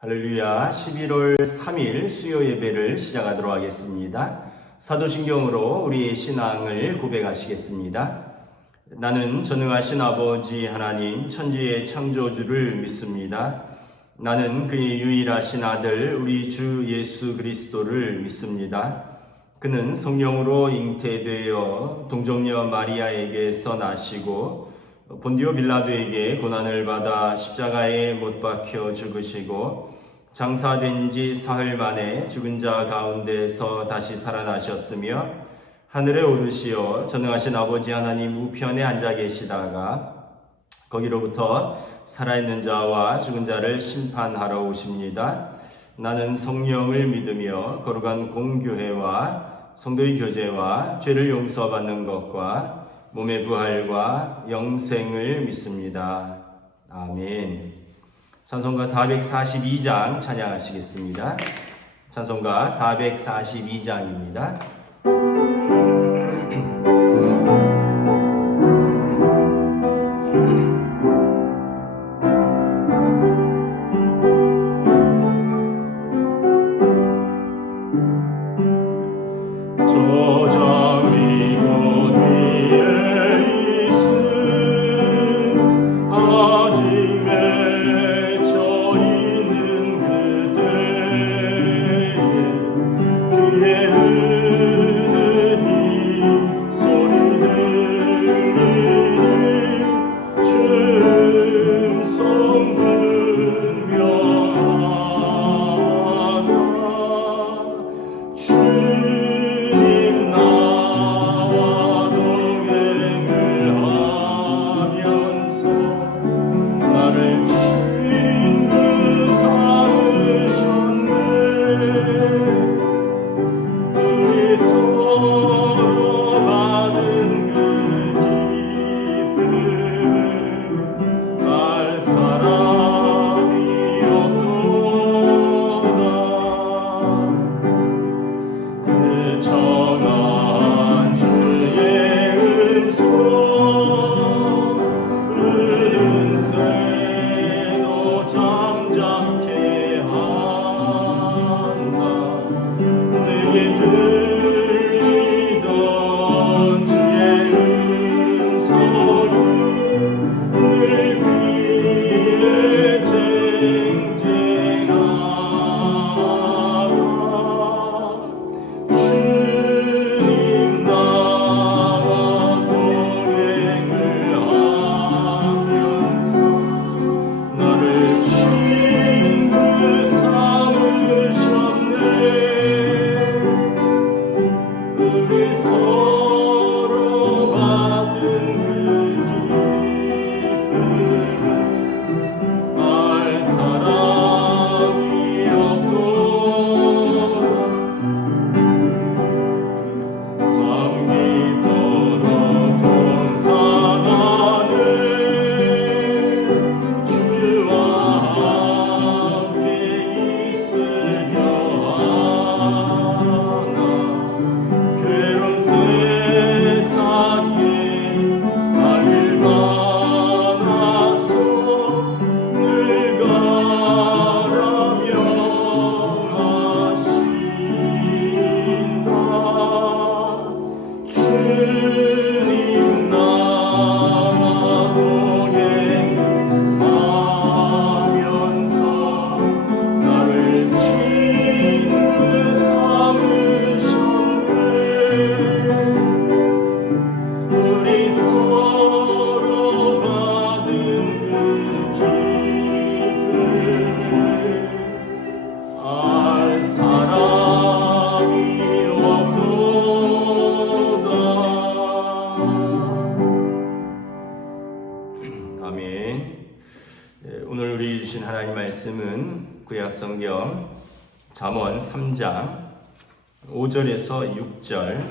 할렐루야. 11월 3일 수요 예배를 시작하도록 하겠습니다. 사도신경으로 우리의 신앙을 고백하시겠습니다. 나는 전능하신 아버지 하나님 천지의 창조주를 믿습니다. 나는 그의 유일하신 아들 우리 주 예수 그리스도를 믿습니다. 그는 성령으로 잉태되어 동정녀 마리아에게서 나시고 본디오 빌라도에게 고난을 받아 십자가에 못 박혀 죽으시고 장사된 지 사흘 만에 죽은 자 가운데서 다시 살아나셨으며 하늘에 오르시어 전능하신 아버지 하나님 우편에 앉아 계시다가 거기로부터 살아있는 자와 죽은 자를 심판하러 오십니다. 나는 성령을 믿으며 거룩한 공교회와 성도의 교제와 죄를 용서받는 것과 몸의 부활과 영생을 믿습니다. 아멘. 찬송가 442장 찬양하시겠습니다. 찬송가 442장입니다. 오늘 우리 주신 하나님 말씀은 구약성경 잠언 3장 5절에서 6절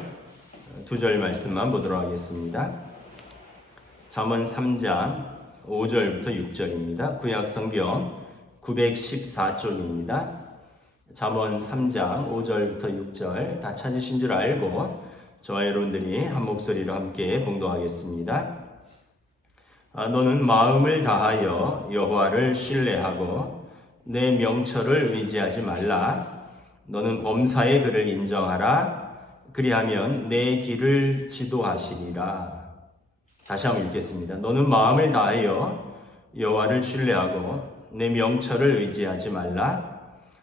두 절 말씀만 보도록 하겠습니다. 잠언 3장 5절부터 6절입니다. 구약성경 914쪽입니다. 잠언 3장 5절부터 6절 다 찾으신 줄 알고 저와 여러분들이 한 목소리로 함께 봉독하겠습니다. 너는 마음을 다하여 여호와를 신뢰하고 내 명철을 의지하지 말라. 너는 범사의 그를 인정하라. 그리하면 내 길을 지도하시리라. 다시 한번 읽겠습니다. 너는 마음을 다하여 여호와를 신뢰하고 내 명철을 의지하지 말라.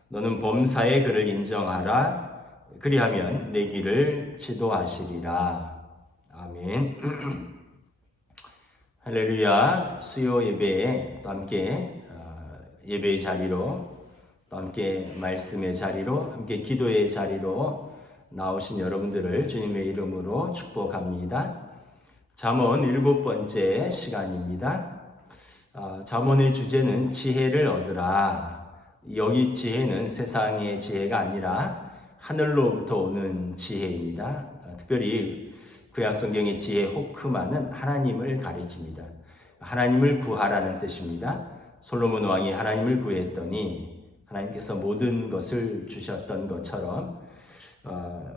너는 범사의 그를 인정하라. 그리하면 내 길을 지도하시리라. 아멘. 할렐루야. 수요 예배에 또 함께 예배의 자리로, 또 함께 말씀의 자리로, 함께 기도의 자리로 나오신 여러분들을 주님의 이름으로 축복합니다. 잠언 7번째 시간입니다. 잠언의 주제는 지혜를 얻으라. 여기 지혜는 세상의 지혜가 아니라 하늘로부터 오는 지혜입니다. 특별히 구약성경의 지혜 호크마는 하나님을 가리킵니다. 하나님을 구하라는 뜻입니다. 솔로몬 왕이 하나님을 구했더니 하나님께서 모든 것을 주셨던 것처럼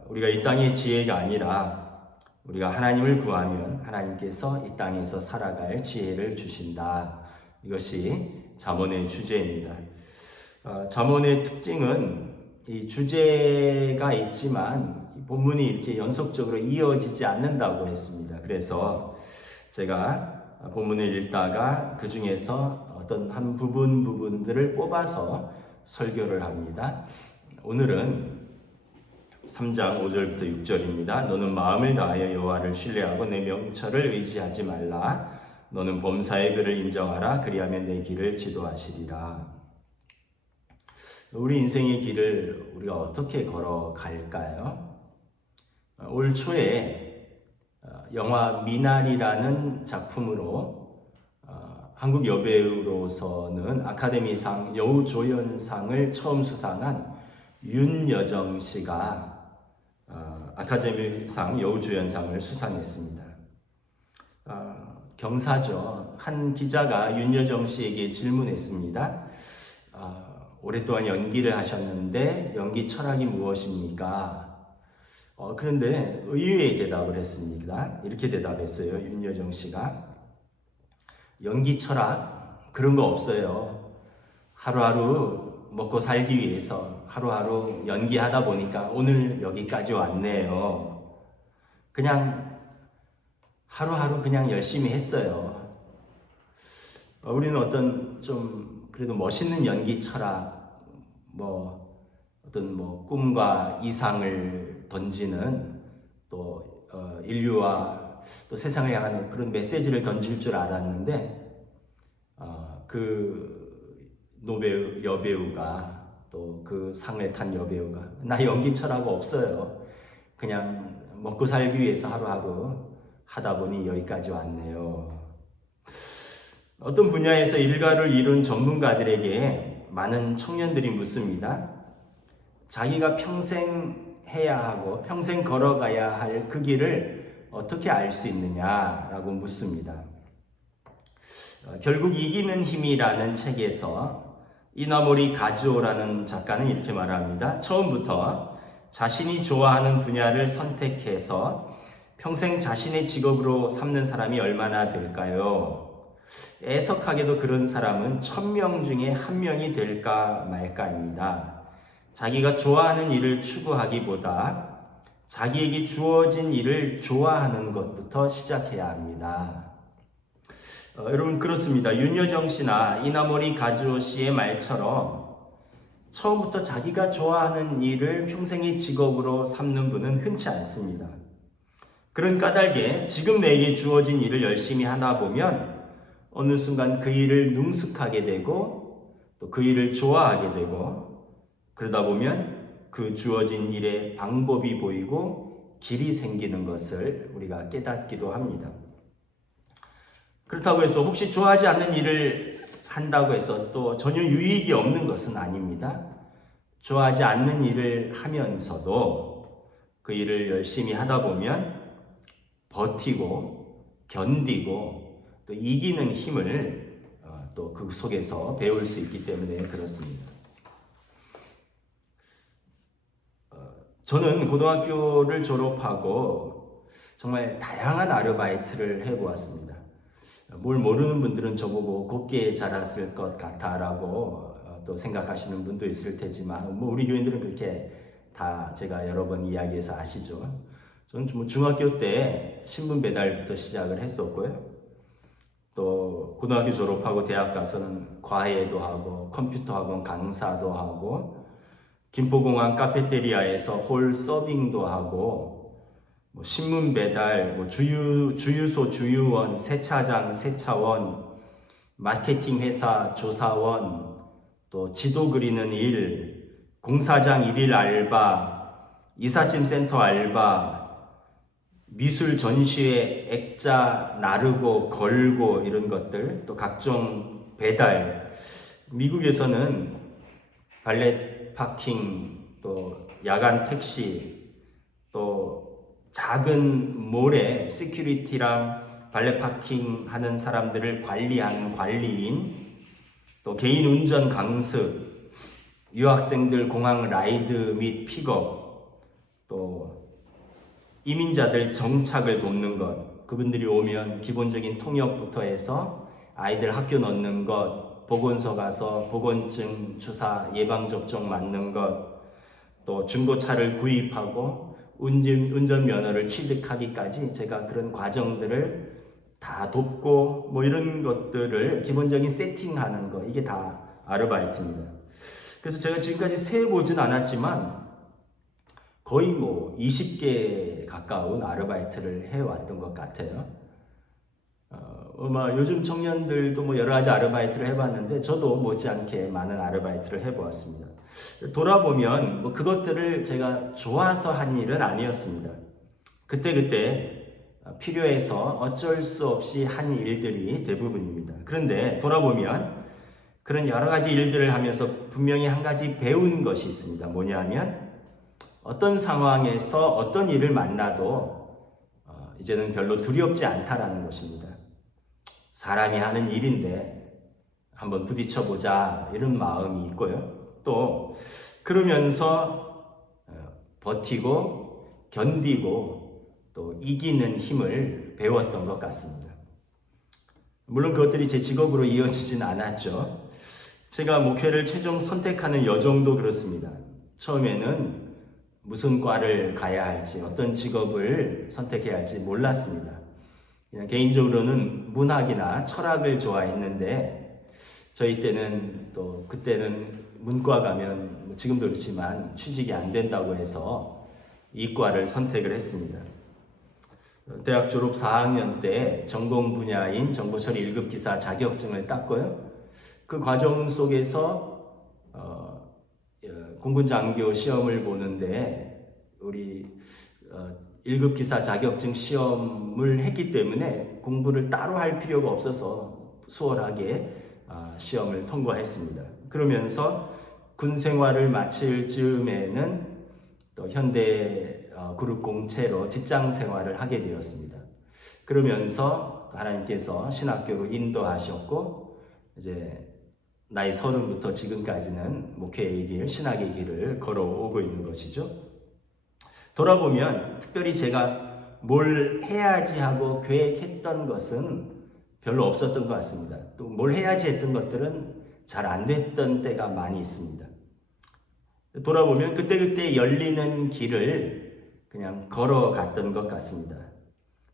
우리가 이 땅의 지혜가 아니라 우리가 하나님을 구하면 하나님께서 이 땅에서 살아갈 지혜를 주신다. 이것이 잠언의 주제입니다. 잠언의 특징은 이 주제가 있지만 본문이 이렇게 연속적으로 이어지지 않는다고 했습니다. 그래서 제가 본문을 읽다가 그 중에서 어떤 한 부분들을 뽑아서 설교를 합니다. 오늘은 3장 5절부터 6절입니다. 너는 마음을 다하여 여호와를 신뢰하고 내 명철을 의지하지 말라. 너는 범사의 그를 인정하라. 그리하면 내 길을 지도하시리라. 우리 인생의 길을 우리가 어떻게 걸어갈까요? 올 초에 영화 미나리라는 작품으로 한국 여배우로서는 아카데미상 여우조연상을 처음 수상한 윤여정 씨가 아카데미상 여우조연상을 수상했습니다. 경사죠. 한 기자가 윤여정 씨에게 질문했습니다. 오랫동안 연기를 하셨는데 연기 철학이 무엇입니까? 그런데 의외의 대답을 했습니다. 이렇게 대답했어요. 윤여정 씨가. 연기 철학 그런 거 없어요. 하루하루 먹고 살기 위해서 하루하루 연기하다 보니까 오늘 여기까지 왔네요. 그냥 하루하루 그냥 열심히 했어요. 우리는 어떤 좀 그래도 멋있는 연기 철학, 어떤 꿈과 이상을 던지는 또 인류와 또 세상을 향하는 그런 메시지를 던질 줄 알았는데 그 노배우 여배우가 또 그 상을 탄 여배우가 나 연기 철학 없어요. 그냥 먹고 살기 위해서 하루하루 하다 보니 여기까지 왔네요. 어떤 분야에서 일가를 이룬 전문가들에게 많은 청년들이 묻습니다. 자기가 평생 해야 하고 평생 걸어가야 할 그 길을 어떻게 알 수 있느냐라고 묻습니다. 결국 이기는 힘이라는 책에서 이나모리 가즈오라는 작가는 이렇게 말합니다. 처음부터 자신이 좋아하는 분야를 선택해서 평생 자신의 직업으로 삼는 사람이 얼마나 될까요? 애석하게도 그런 사람은 1000명 중에 1명이 될까 말까입니다. 자기가 좋아하는 일을 추구하기보다 자기에게 주어진 일을 좋아하는 것부터 시작해야 합니다. 여러분 그렇습니다. 윤여정 씨나 이나모리 가즈오 씨의 말처럼 처음부터 자기가 좋아하는 일을 평생의 직업으로 삼는 분은 흔치 않습니다. 그런 까닭에 지금 내게 주어진 일을 열심히 하다 보면 어느 순간 그 일을 능숙하게 되고 또 그 일을 좋아하게 되고 그러다 보면 그 주어진 일의 방법이 보이고 길이 생기는 것을 우리가 깨닫기도 합니다. 그렇다고 해서 혹시 좋아하지 않는 일을 한다고 해서 또 전혀 유익이 없는 것은 아닙니다. 좋아하지 않는 일을 하면서도 그 일을 열심히 하다 보면 버티고 견디고 또 이기는 힘을 또 그 속에서 배울 수 있기 때문에 그렇습니다. 저는 고등학교를 졸업하고 정말 다양한 아르바이트를 해보았습니다. 뭘 모르는 분들은 저보고 곱게 자랐을 것 같아 라고 또 생각하시는 분도 있을 테지만 뭐 우리 교인들은 그렇게 다 제가 여러 번 이야기해서 아시죠. 저는 뭐 중학교 때 신문 배달부터 시작을 했었고요. 또 고등학교 졸업하고 대학 가서는 과외도 하고 컴퓨터 학원 강사도 하고 김포공항 카페테리아에서 홀 서빙도 하고 뭐 신문 배달, 뭐 주유소 주유원, 세차장 세차원, 마케팅 회사 조사원, 또 지도 그리는 일, 공사장 일일 알바, 이삿짐 센터 알바, 미술 전시회 액자 나르고 걸고 이런 것들, 또 각종 배달, 미국에서는 발렛 파킹, 또 야간 택시, 또 작은 몰에 시큐리티랑 발렛 파킹 하는 사람들을 관리하는 관리인, 또 개인 운전 강습, 유학생들 공항 라이드 및 픽업, 또 이민자들 정착을 돕는 것, 그분들이 오면 기본적인 통역부터 해서 아이들 학교 넣는 것, 보건소 가서 보건증 주사 예방접종 맞는 것, 또 중고차를 구입하고 운전면허를 취득하기까지 제가 그런 과정들을 다 돕고 뭐 이런 것들을 기본적인 세팅하는 거, 이게 다 아르바이트입니다. 그래서 제가 지금까지 세보진 않았지만 거의 뭐 20개 가까운 아르바이트를 해왔던 것 같아요. 요즘 청년들도 뭐 여러 가지 아르바이트를 해봤는데 저도 못지않게 많은 아르바이트를 해보았습니다. 돌아보면 뭐 그것들을 제가 좋아서 한 일은 아니었습니다. 그때그때 필요해서 어쩔 수 없이 한 일들이 대부분입니다. 그런데 돌아보면 그런 여러 가지 일들을 하면서 분명히 한 가지 배운 것이 있습니다. 뭐냐면 어떤 상황에서 어떤 일을 만나도 이제는 별로 두렵지 않다라는 것입니다. 사람이 하는 일인데 한번 부딪혀보자 이런 마음이 있고요. 또 그러면서 버티고 견디고 또 이기는 힘을 배웠던 것 같습니다. 물론 그것들이 제 직업으로 이어지진 않았죠. 제가 목회를 최종 선택하는 여정도 그렇습니다. 처음에는 무슨 과를 가야 할지, 어떤 직업을 선택해야 할지 몰랐습니다. 그냥 개인적으로는 문학이나 철학을 좋아했는데 저희 때는 또 그때는 문과 가면 지금도 그렇지만 취직이 안 된다고 해서 이과를 선택을 했습니다. 대학 졸업 4학년 때 전공 분야인 정보처리 1급 기사 자격증을 땄고요. 그 과정 속에서 공군장교 시험을 보는데 우리 1급 기사 자격증 시험을 했기 때문에 공부를 따로 할 필요가 없어서 수월하게 시험을 통과했습니다. 그러면서 군 생활을 마칠 즈음에는 또 현대 그룹 공채로 직장 생활을 하게 되었습니다. 그러면서 하나님께서 신학교로 인도하셨고 이제 나이 30부터 지금까지는 목회의 길, 신학의 길을 걸어오고 있는 것이죠. 돌아보면 특별히 제가 뭘 해야지 하고 계획했던 것은 별로 없었던 것 같습니다. 또 뭘 해야지 했던 것들은 잘 안 됐던 때가 많이 있습니다. 돌아보면 그때그때 열리는 길을 그냥 걸어갔던 것 같습니다.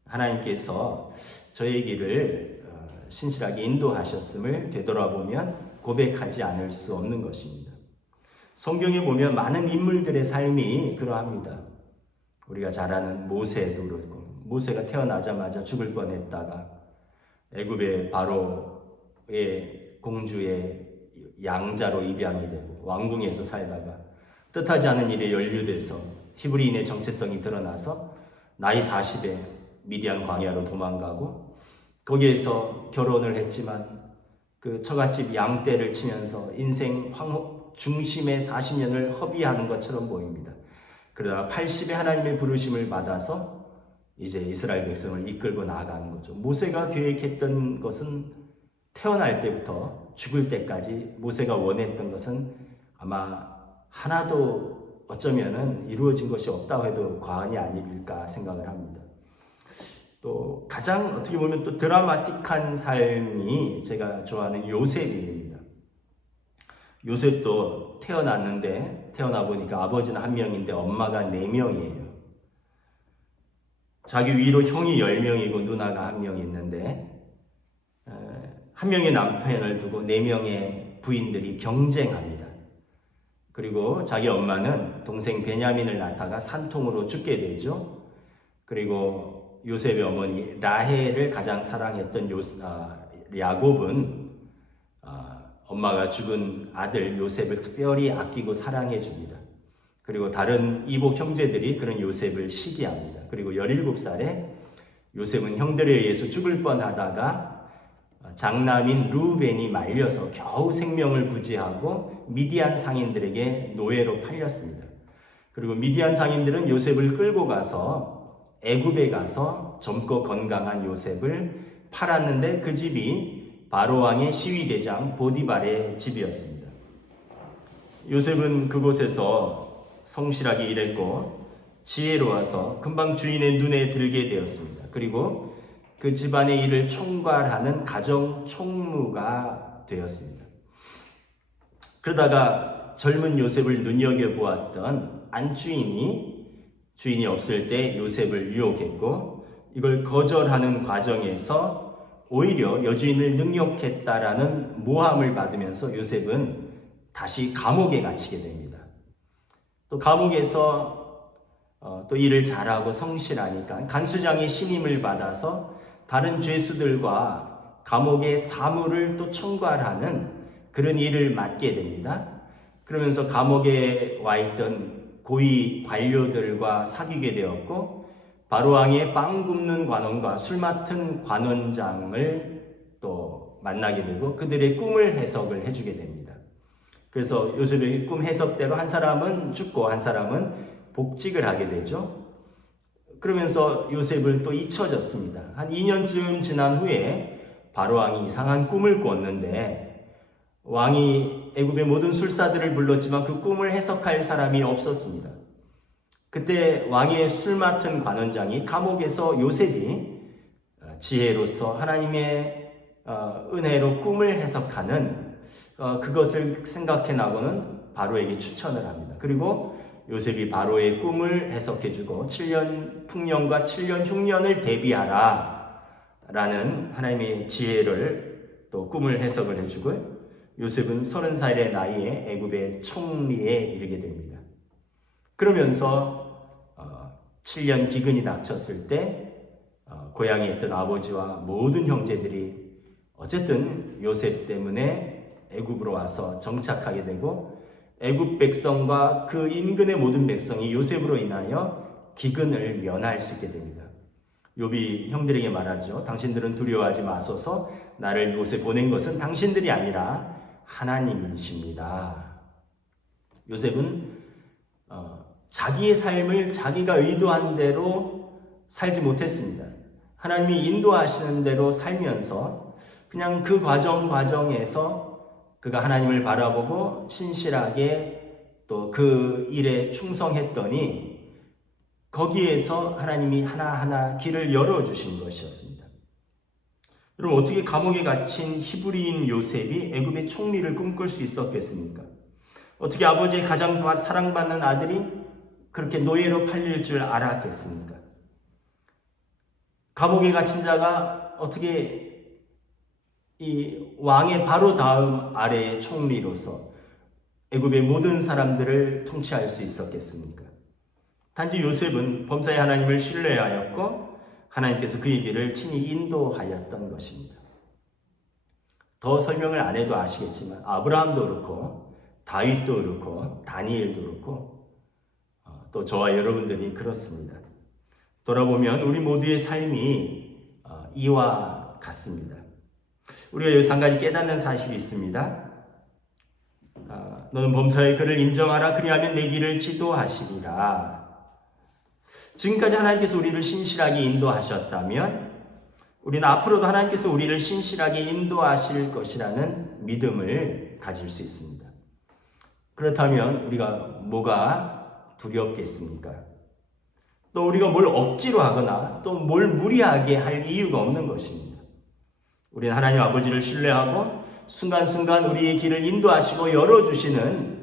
하나님께서 저의 길을 신실하게 인도하셨음을 되돌아보면 고백하지 않을 수 없는 것입니다. 성경에 보면 많은 인물들의 삶이 그러합니다. 우리가 잘 아는 모세도 그렇고, 모세가 태어나자마자 죽을 뻔했다가 애굽의 바로의 공주의 양자로 입양이 되고 왕궁에서 살다가 뜻하지 않은 일에 연루돼서 히브리인의 정체성이 드러나서 나이 40에 미디안 광야로 도망가고 거기에서 결혼을 했지만 그 처갓집 양떼를 치면서 인생 중심의 40년을 허비하는 것처럼 보입니다. 그러다가 80에 하나님의 부르심을 받아서 이제 이스라엘 백성을 이끌고 나아가는 거죠. 모세가 계획했던 것은 태어날 때부터 죽을 때까지 모세가 원했던 것은 아마 하나도 어쩌면은 이루어진 것이 없다고 해도 과언이 아닐까 생각을 합니다. 또 가장 어떻게 보면 또 드라마틱한 삶이 제가 좋아하는 요셉입니다. 요셉도 태어나 보니까 아버지는 한 명인데 엄마가 4명이에요. 자기 위로 형이 10명이고 누나가 한 명 있는데 한 명의 남편을 두고 4명의 부인들이 경쟁합니다. 그리고 자기 엄마는 동생 베냐민을 낳다가 산통으로 죽게 되죠. 그리고 요셉의 어머니 라헬을 가장 사랑했던 야곱은 엄마가 죽은 아들 요셉을 특별히 아끼고 사랑해 줍니다. 그리고 다른 이복 형제들이 그런 요셉을 시기합니다. 그리고 17살에 요셉은 형들에 의해서 죽을 뻔하다가 장남인 루벤이 말려서 겨우 생명을 부지하고 미디안 상인들에게 노예로 팔렸습니다. 그리고 미디안 상인들은 요셉을 끌고 가서 애굽에 가서 젊고 건강한 요셉을 팔았는데 그 집이 바로왕의 시위대장 보디발의 집이었습니다. 요셉은 그곳에서 성실하게 일했고 지혜로워서 금방 주인의 눈에 들게 되었습니다. 그리고 그 집안의 일을 총괄하는 가정 총무가 되었습니다. 그러다가 젊은 요셉을 눈여겨보았던 주인이 없을 때 요셉을 유혹했고 이걸 거절하는 과정에서 오히려 여주인을 능욕했다라는 모함을 받으면서 요셉은 다시 감옥에 갇히게 됩니다. 또 감옥에서 또 일을 잘하고 성실하니까 간수장의 신임을 받아서 다른 죄수들과 감옥의 사무를 또 총괄하는 그런 일을 맡게 됩니다. 그러면서 감옥에 와 있던 고위 관료들과 사귀게 되었고 바로왕의 빵 굽는 관원과 술 맡은 관원장을 또 만나게 되고 그들의 꿈을 해석을 해주게 됩니다. 그래서 요셉의 꿈 해석대로 한 사람은 죽고 한 사람은 복직을 하게 되죠. 그러면서 요셉은 또 잊혀졌습니다. 한 2년쯤 지난 후에 바로왕이 이상한 꿈을 꿨는데 왕이 애굽의 모든 술사들을 불렀지만 그 꿈을 해석할 사람이 없었습니다. 그때 왕의 술 맡은 관원장이 감옥에서 요셉이 지혜로서 하나님의 은혜로 꿈을 해석하는 그것을 생각해 나고는 바로에게 추천을 합니다. 그리고 요셉이 바로의 꿈을 해석해주고 7년 풍년과 7년 흉년을 대비하라 라는 하나님의 지혜를 또 꿈을 해석을 해주고 요셉은 30살의 나이에 애굽의 총리에 이르게 됩니다. 그러면서 7년 기근이 닥쳤을 때 고향에 있던 아버지와 모든 형제들이 어쨌든 요셉 때문에 애굽으로 와서 정착하게 되고 애굽 백성과 그 인근의 모든 백성이 요셉으로 인하여 기근을 면할 수 있게 됩니다. 욥이 형들에게 말하죠. 당신들은 두려워하지 마소서. 나를 이곳에 보낸 것은 당신들이 아니라 하나님이십니다. 요셉은 자기의 삶을 자기가 의도한 대로 살지 못했습니다. 하나님이 인도하시는 대로 살면서 그냥 그 과정에서 그가 하나님을 바라보고 신실하게 또 그 일에 충성했더니 거기에서 하나님이 하나하나 길을 열어주신 것이었습니다. 여러분 어떻게 감옥에 갇힌 히브리인 요셉이 애굽의 총리를 꿈꿀 수 있었겠습니까? 어떻게 아버지의 가장 사랑받는 아들이 그렇게 노예로 팔릴 줄 알았겠습니까? 감옥에 갇힌 자가 어떻게 이 왕의 바로 다음 아래의 총리로서 애굽의 모든 사람들을 통치할 수 있었겠습니까? 단지 요셉은 범사의 하나님을 신뢰하였고 하나님께서 그의 길을 친히 인도하였던 것입니다. 더 설명을 안 해도 아시겠지만 아브라함도 그렇고 다윗도 그렇고 다니엘도 그렇고 또 저와 여러분들이 그렇습니다. 돌아보면 우리 모두의 삶이 이와 같습니다. 우리가 여기서 한 가지 깨닫는 사실이 있습니다. 너는 범사의 그를 인정하라. 그리하면 내 길을 지도하시리라. 지금까지 하나님께서 우리를 신실하게 인도하셨다면 우리는 앞으로도 하나님께서 우리를 신실하게 인도하실 것이라는 믿음을 가질 수 있습니다. 그렇다면 우리가 뭐가 두렵겠습니까? 또 우리가 뭘 억지로 하거나 또 뭘 무리하게 할 이유가 없는 것입니다. 우리는 하나님 아버지를 신뢰하고 순간순간 우리의 길을 인도하시고 열어주시는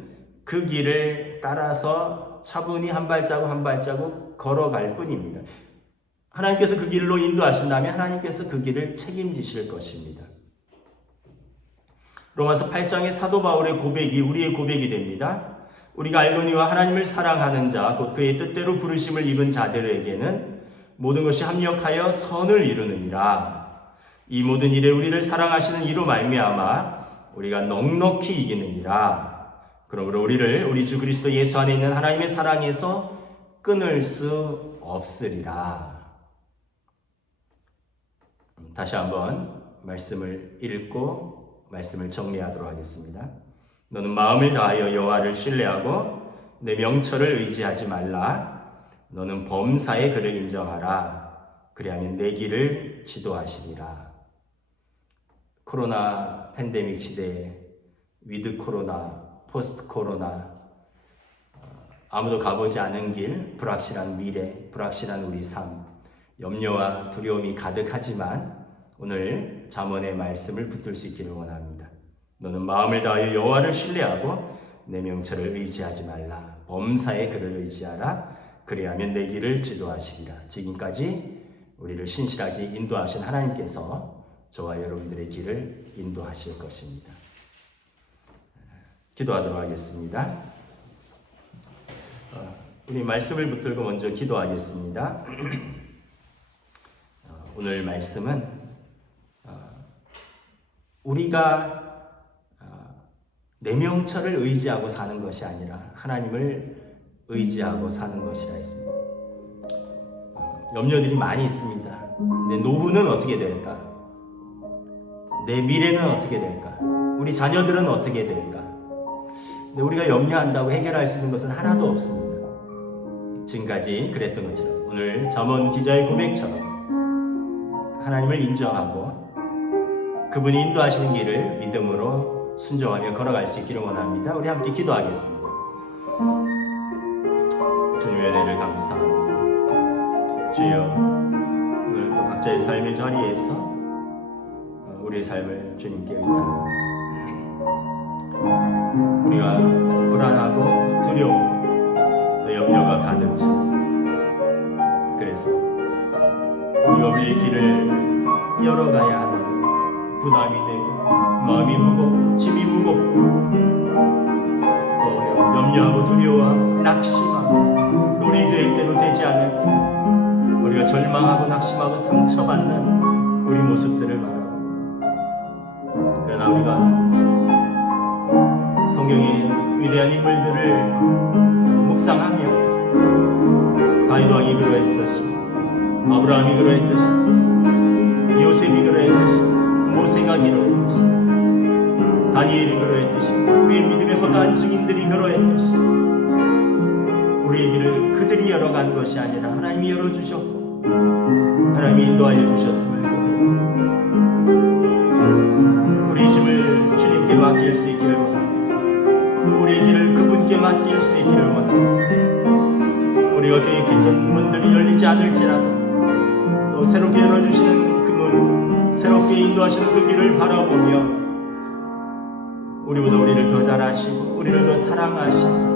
그 길을 따라서 차분히 한 발자국 한 발자국 걸어갈 뿐입니다. 하나님께서 그 길로 인도하신다면 하나님께서 그 길을 책임지실 것입니다. 로마서 8장의 사도 바울의 고백이 우리의 고백이 됩니다. 우리가 알거니와 하나님을 사랑하는 자, 곧 그의 뜻대로 부르심을 입은 자들에게는 모든 것이 합력하여 선을 이루느니라. 이 모든 일에 우리를 사랑하시는 이로 말미암아 우리가 넉넉히 이기느니라. 그러므로 우리를 우리 주 그리스도 예수 안에 있는 하나님의 사랑에서 끊을 수 없으리라. 다시 한번 말씀을 읽고 말씀을 정리하도록 하겠습니다. 너는 마음을 다하여 여호와를 신뢰하고 내 명철을 의지하지 말라. 너는 범사의 그를 인정하라. 그리하면 내 길을 지도하시리라. 코로나 팬데믹 시대에 위드 코로나, 포스트 코로나, 아무도 가보지 않은 길, 불확실한 미래, 불확실한 우리 삶, 염려와 두려움이 가득하지만 오늘 잠언의 말씀을 붙들 수 있기를 원합니다. 너는 마음을 다하여 여호와를 신뢰하고 내 명철을 의지하지 말라. 범사의 그를 의지하라. 그리하면 내 길을 지도하시리라. 지금까지 우리를 신실하게 인도하신 하나님께서 저와 여러분들의 길을 인도하실 것입니다. 기도하도록 하겠습니다. 우리 말씀을 붙들고 먼저 기도하겠습니다. 오늘 말씀은 우리가 내 명철을 의지하고 사는 것이 아니라 하나님을 의지하고 사는 것이라 했습니다. 염려들이 많이 있습니다. 내 노후는 어떻게 될까? 내 미래는 어떻게 될까? 우리 자녀들은 어떻게 될까? 근데 우리가 염려한다고 해결할 수 있는 것은 하나도 없습니다. 지금까지 그랬던 것처럼 오늘 잠언 기자의 고백처럼 하나님을 인정하고 그분이 인도하시는 길을 믿음으로 순종하며 걸어갈 수 있기를 원합니다. 우리 함께 기도하겠습니다. 주님의 은혜를 감사합니다. 주여, 오늘 또 각자의 삶의 자리에서 우리의 삶을 주님께 의탁합니다. 우리가 불안하고 두렵고 또 염려가 가득 차. 그래서 우리가 우리의 길을 열어가야 하는 부담이 되고 마음이 무겁고 짐이 무겁고 또 염려하고 두려워하고 낙심하고 우리 계획대로 되지 않을 때 우리가 절망하고 낙심하고 상처받는 우리 모습들을 말하고, 그러나 우리가 성경의 위대한 인물들을 묵상하며 다윗 왕이 그러했듯이, 아브라함이 그러했듯이, 요셉이 그러했듯이, 모세가 그러했듯이, 다니엘이 그러했듯이, 우리의 믿음의 허다한 증인들이 그러했듯이 우리의 길을 그들이 열어간 것이 아니라 하나님이 열어주셨고 하나님이 인도하여 주셨음을 고백합니다. 우리 짐을 주님께 맡길 수 있기를 원합니다. 우리의 길을 그분께 맡길 수 있기를 원합니다. 우리가 계획했던 문들이 열리지 않을지라도 또 새롭게 열어주시는 그 문, 새롭게 인도하시는 그 길을 바라보며 우리보다 우리를 더 잘 아시고 우리를 더 사랑하시고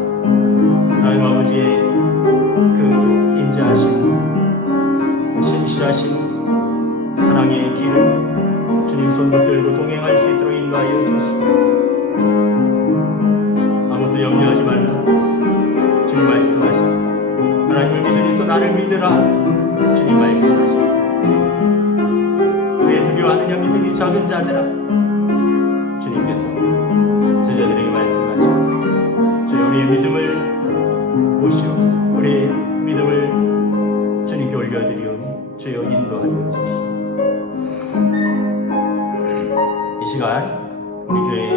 하나님 아버지의 그 인자하신 그 신실하신 사랑의 길을 주님 손 붙들고 동행할 수 있도록 인도하여 주시옵소서. 아무도 염려하지 말라 주님 말씀하셨습니다. 하나님을 믿으니 또 나를 믿으라 주님 말씀하셨습니다. 왜 두려워하느냐 믿음이 작은 자들아, 주님께서 제자들에게 말씀하시면서 주여 우리의 믿음을 보시옵소서. 우리의 믿음을 주님께 올려드리오니 주여 인도하여 주시옵소서. 이 시간 우리 교회에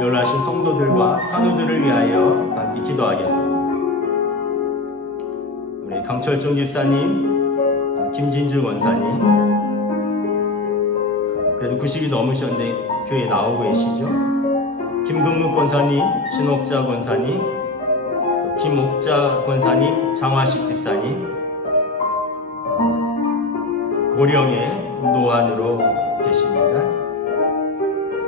연락하신 성도들과 환우들을 위하여 함께 기도하겠습니다. 우리 강철종 집사님, 김진주 권사님, 그래도 90이 넘으셨는데 교회에 나오고 계시죠? 김동묵 권사님, 신옥자 권사님, 또 김옥자 권사님, 장화식 집사님, 고령의 노안으로 계십니다.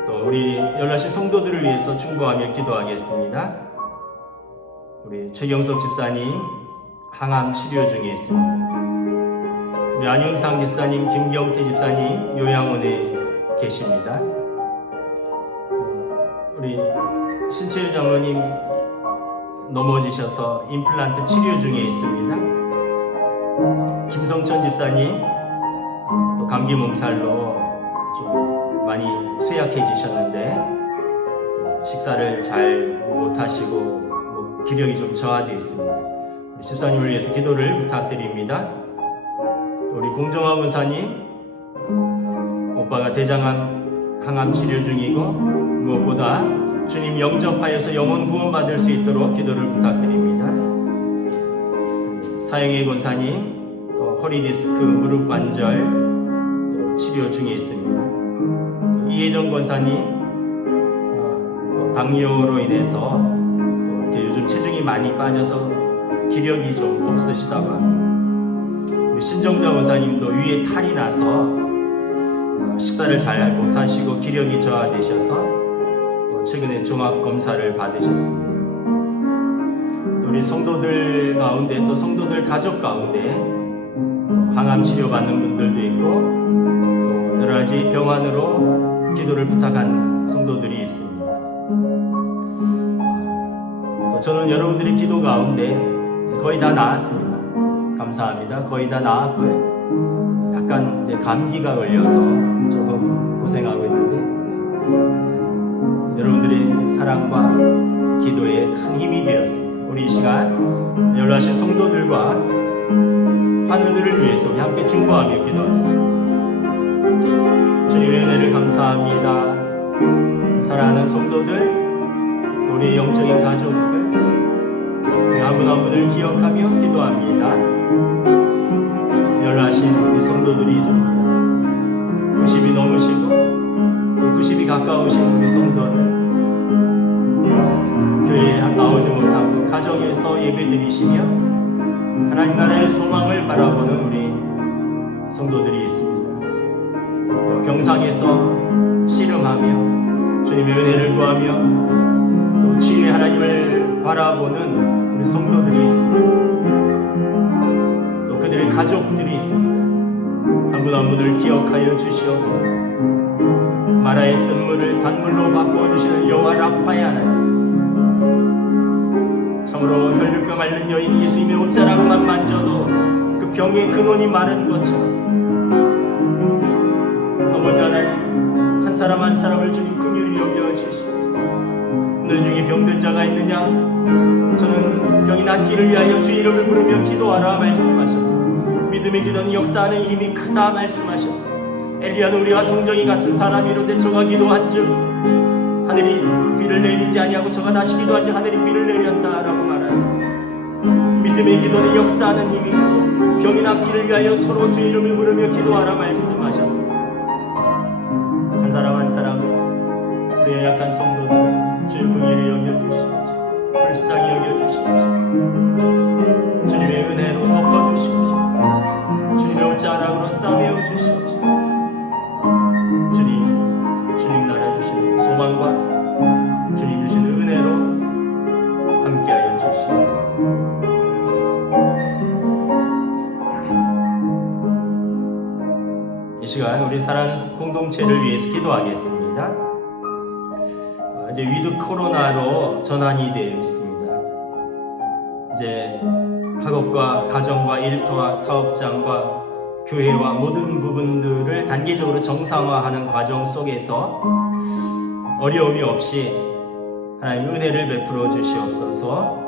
또 우리 연락실 성도들을 위해서 충고하며 기도하겠습니다. 우리 최경석 집사님 항암 치료 중에 있습니다. 우리 안윤상 집사님, 김경태 집사님 요양원에 계십니다. 우리 신채유 장로님 넘어지셔서 임플란트 치료 중에 있습니다. 김성천 집사님 또 감기 몸살로 좀 많이 쇠약해지셨는데 식사를 잘 못하시고 기력이 좀 저하되어 있습니다. 우리 집사님을 위해서 기도를 부탁드립니다. 우리 공정화 권사님 오빠가 대장암 항암 치료 중이고 무엇보다 주님 영접하여서 영혼 구원받을 수 있도록 기도를 부탁드립니다. 사영애 권사님 또 허리디스크 무릎 관절 또 치료 중에 있습니다. 이혜정 권사님 또 당뇨로 인해서 또 이렇게 요즘 체중이 많이 빠져서 기력이 좀 없으시다고 합니다. 우리 신정자 권사님도 위에 탈이 나서 식사를 잘 못하시고 기력이 저하되셔서 최근에 종합검사를 받으셨습니다. 또 우리 성도들 가운데 또 성도들 가족 가운데 항암 치료 받는 분들도 있고 또 여러 가지 병환으로 기도를 부탁한 성도들이 있습니다. 또 저는 여러분들의 기도 가운데 거의 다 나았습니다. 감사합니다. 거의 다 나았고요. 약간 이제 감기가 걸려서 조금 고생하고 있는데 여러분들의 사랑과 기도에 큰 힘이 되었습니다. 우리 이 시간 연락하신 성도들과 환우들을 위해서 우리 함께 중보하며 기도하겠습니다. 주님의 은혜를 감사합니다. 사랑하는 성도들, 우리 영적인 가족들 한 분 한 분을 기억하며 기도합니다. 연락하신 우리 성도들이 있습니다. 90이 넘으시고 또 90이 가까우신 우리 성도들 교회에 나오지 못하고 가정에서 예배드리시며 하나님 나라의 소망을 바라보는 우리 성도들이 있습니다. 또 병상에서 씨름하며 주님의 은혜를 구하며 또 치유의 하나님을 바라보는 우리 성도들이 있습니다. 또 그들의 가족들이 있습니다. 한 분 한 분을 기억하여 주시옵소서. 마라의 쓴 물을 단물로 바꿔주시는 여호와 라파의 하나님, 참으로 혈류병 앓는 여인 예수님의 옷자락만 만져도 그 병의 근원이 마른 것처럼 아버지 하나님, 한 사람 한 사람을 주님 긍휼히 여겨주시옵소서. 너희 중에 병든 자가 있느냐? 저는 병이 낫기를 위하여 주 이름을 부르며 기도하라 말씀하셨습니다. 믿음의 기도는 역사하는 힘이 크다 말씀하셨습니다. 엘리야는 우리와 성정이 같은 사람이로되 저가 기도한즉 하늘이 비를 내리지 아니하고 저가 다시 기도한즉 하늘이 비를 내렸다라고 말하였습니다. 믿음의 기도는 역사하는 힘이 크고 병이 낫기를 위하여 서로 주 이름을 부르며 기도하라 말씀하셨습니다. 한 사람 한 사람을 우리의 약한 성도들을 주의 긍휼히 여겨주시옵소서. 불쌍히 여겨주시옵소서. 주님의 은혜로 덮어주시옵소서. 주님의 옷자락으로 싸매어 주시옵소서. 주님 나라 주시는 소망과 주님 주시는 은혜로 함께하여 주시옵소서. 이 시간 우리 사랑하는 공동체를 위해서 기도하겠습니다. 이제 위드 코로나로 전환이 되어 있습니다. 이제 학업과 가정과 일터와 사업장과 교회와 모든 부분들을 단계적으로 정상화하는 과정 속에서 어려움이 없이 하나님 은혜를 베풀어 주시옵소서.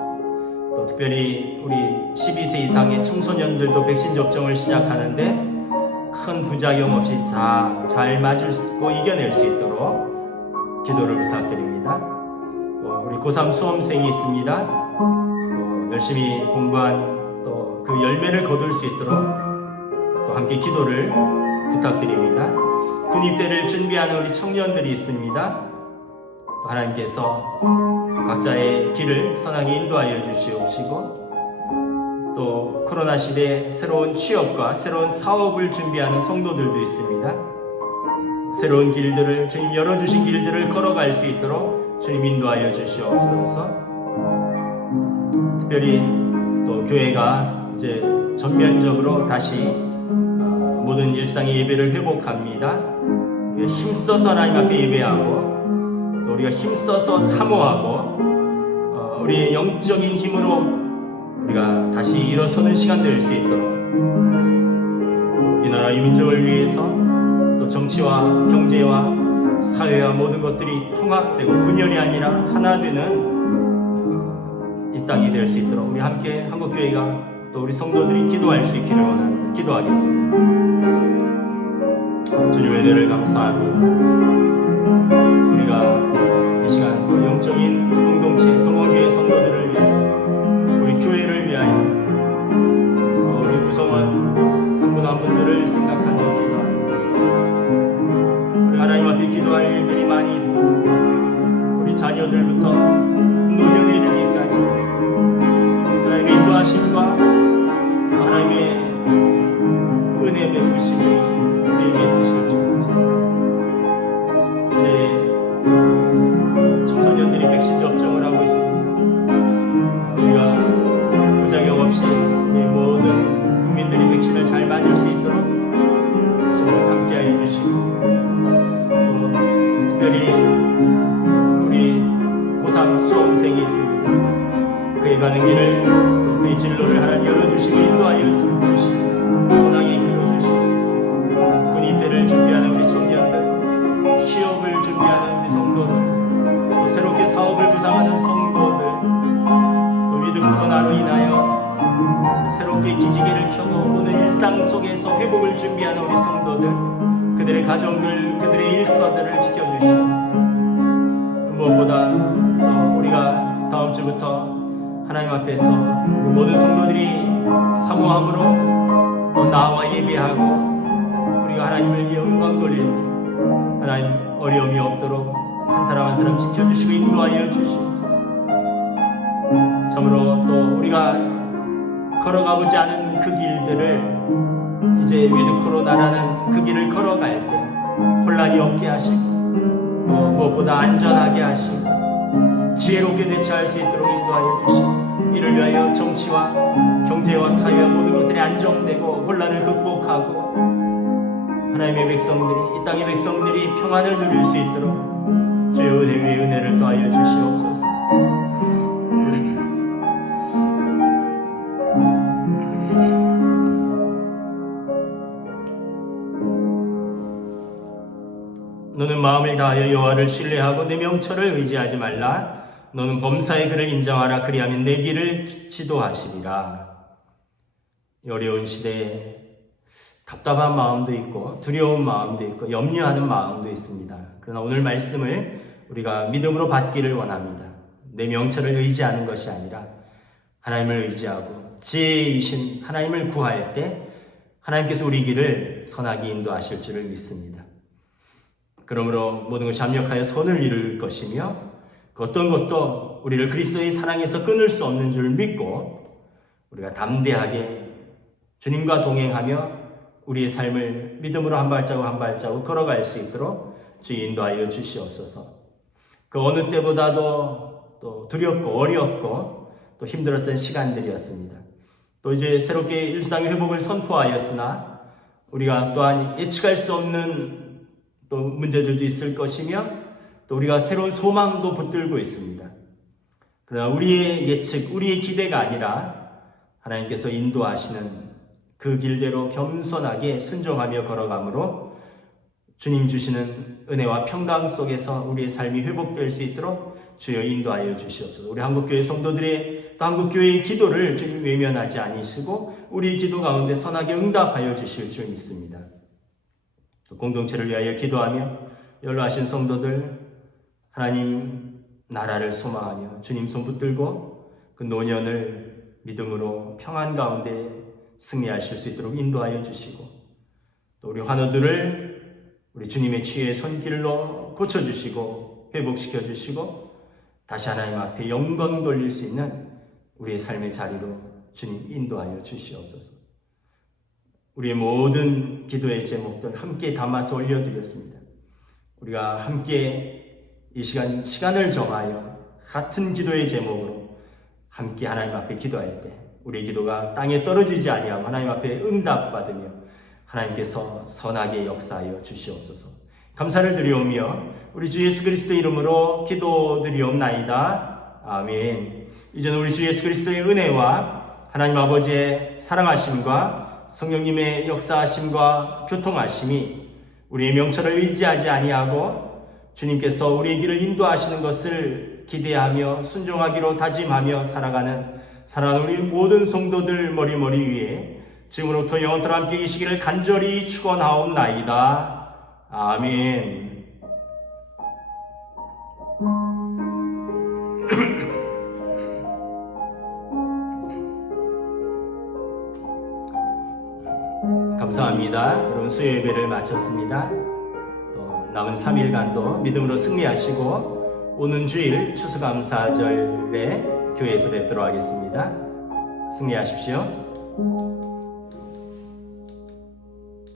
또 특별히 우리 12세 이상의 청소년들도 백신 접종을 시작하는데 큰 부작용 없이 잘 맞을 수 있고 이겨낼 수 있도록 기도를 부탁드립니다. 또 우리 고3 수험생이 있습니다. 또 열심히 공부한 또 그 열매를 거둘 수 있도록 또 함께 기도를 부탁드립니다. 군입대를 준비하는 우리 청년들이 있습니다. 또 하나님께서 각자의 길을 선하게 인도하여 주시옵시고 또 코로나 시대에 새로운 취업과 새로운 사업을 준비하는 성도들도 있습니다. 새로운 길들을 주님 열어주신 길들을 걸어갈 수 있도록 주님 인도하여 주시옵소서. 특별히 또 교회가 이제 전면적으로 다시 모든 일상의 예배를 회복합니다. 우리가 힘써서 하나님 앞에 예배하고 또 우리가 힘써서 사모하고 우리의 영적인 힘으로 우리가 다시 일어서는 시간 될 수 있도록 이 나라 이 민족을 위해서 또 정치와 경제와 사회와 모든 것들이 통합되고 분열이 아니라 하나 되는 이 땅이 될 수 있도록 우리 함께 한국교회가 또 우리 성도들이 기도할 수 있기를 원합니다. 기도하겠습니다. 주님의 은혜를 감사합니다. 우리가 이 시간 또 영적인 공동체 동원교회 성도들을 위하여 우리 교회를 위하여 우리 구성원 한 분 한 분들을 생각하며 기도합니다. 우리 하나님 앞에 기도할 일들이 많이 있습니다. 우리 자녀들부터 노년에 이르기까지 하나님의 인도하심과 하나님의 은혜 베푸심이 우리에게 있으실 줄 믿습니다. 이제 청소년들이 백신 접종을 하고 있습니다. 우리가 부작용 없이 우리 모든 국민들이 백신을 잘 맞을 수 있도록 주님 함께하여 주시고 또 특별히 우리 고3 수험생이 있습니다. 그에 가는 길을 또 그의 진로를 하나님 열어주시고 인도하여 주시고 소망에 이끌어주시고 군입대를 준비하는 우리 청년들, 취업을 준비하는 우리 성도들, 또 새롭게 사업을 구상하는 성도들, 또 위드 코로나로 인하여 새롭게 기지개를 켜고 오늘 일상 속에서 회복을 준비하는 우리 성도들, 그들의 가정들, 그들의 일터들을 지켜주시옵소서. 무엇보다 또 우리가 다음 주부터 하나님 앞에서 우리 모든 성도들이 사모함으로 또 나와 예배하고 우리가 하나님을 영광 돌릴 때 하나님 어려움이 없도록 한 사람 한 사람 지켜주시고 인도하여 주시옵소서. 참으로 또 우리가 걸어가보지 않은 그 길들을 이제 위드 코로나라는 그 길을 걸어갈 때 혼란이 없게 하시고 또 무엇보다 안전하게 하시고 지혜롭게 대처할 수 있도록 인도하여 주시고 이를 위하여 정치와 경제와 사회와 모든 것들이 안정되고 혼란을 극복하고 하나님의 백성들이 이 땅의 백성들이 평안을 누릴 수 있도록 주의 은혜 위에 은혜를 더하여 주시옵소서. 너는 마음을 다하여 여호와를 신뢰하고 내 명철을 의지하지 말라. 너는 범사의 그를 인정하라. 그리하면 내 길을 지도하시리라. 어려운 시대에 답답한 마음도 있고 두려운 마음도 있고 염려하는 마음도 있습니다. 그러나 오늘 말씀을 우리가 믿음으로 받기를 원합니다. 내 명철을 의지하는 것이 아니라 하나님을 의지하고 지혜이신 하나님을 구할 때 하나님께서 우리 길을 선하게 인도하실 줄을 믿습니다. 그러므로 모든 것이 합력하여 선을 이룰 것이며 그 어떤 것도 우리를 그리스도의 사랑에서 끊을 수 없는 줄 믿고 우리가 담대하게 주님과 동행하며 우리의 삶을 믿음으로 한 발자국 한 발자국 걸어갈 수 있도록 주 인도하여 주시옵소서. 그 어느 때보다도 또 두렵고 어렵고 또 힘들었던 시간들이었습니다. 또 이제 새롭게 일상의 회복을 선포하였으나 우리가 또한 예측할 수 없는 또 문제들도 있을 것이며 또 우리가 새로운 소망도 붙들고 있습니다. 그러나 우리의 예측, 우리의 기대가 아니라 하나님께서 인도하시는 그 길대로 겸손하게 순종하며 걸어가므로 주님 주시는 은혜와 평강 속에서 우리의 삶이 회복될 수 있도록 주여 인도하여 주시옵소서. 우리 한국교회 성도들의 또 한국교회의 기도를 주님 외면하지 아니시고 우리 기도 가운데 선하게 응답하여 주실 줄 믿습니다. 공동체를 위하여 기도하며 연로하신 성도들 하나님 나라를 소망하며 주님 손 붙들고 그 노년을 믿음으로 평안 가운데 승리하실 수 있도록 인도하여 주시고 또 우리 환우들을 우리 주님의 치유의 손길로 고쳐주시고 회복시켜 주시고 다시 하나님 앞에 영광 돌릴 수 있는 우리의 삶의 자리로 주님 인도하여 주시옵소서. 우리의 모든 기도의 제목들 함께 담아서 올려드렸습니다. 우리가 함께 이 시간을 정하여 같은 기도의 제목으로 함께 하나님 앞에 기도할 때 우리의 기도가 땅에 떨어지지 아니하고 하나님 앞에 응답받으며 하나님께서 선하게 역사하여 주시옵소서. 감사를 드리오며 우리 주 예수 그리스도의 이름으로 기도드리옵나이다. 아멘. 이제는 우리 주 예수 그리스도의 은혜와 하나님 아버지의 사랑하심과 성령님의 역사하심과 교통하심이 우리의 명철을 의지하지 아니하고 주님께서 우리의 길을 인도하시는 것을 기대하며 순종하기로 다짐하며 살아가는 우리 모든 성도들 머리머리 위에 지금으로부터 영원토록 함께 계시기를 간절히 축원하옵나이다. 아멘. 감사합니다. 여러분 수요 예배를 마쳤습니다. 또 남은 3일간도 믿음으로 승리하시고 오는 주일 추수감사절에 교회에서 뵙도록 하겠습니다. 승리하십시오.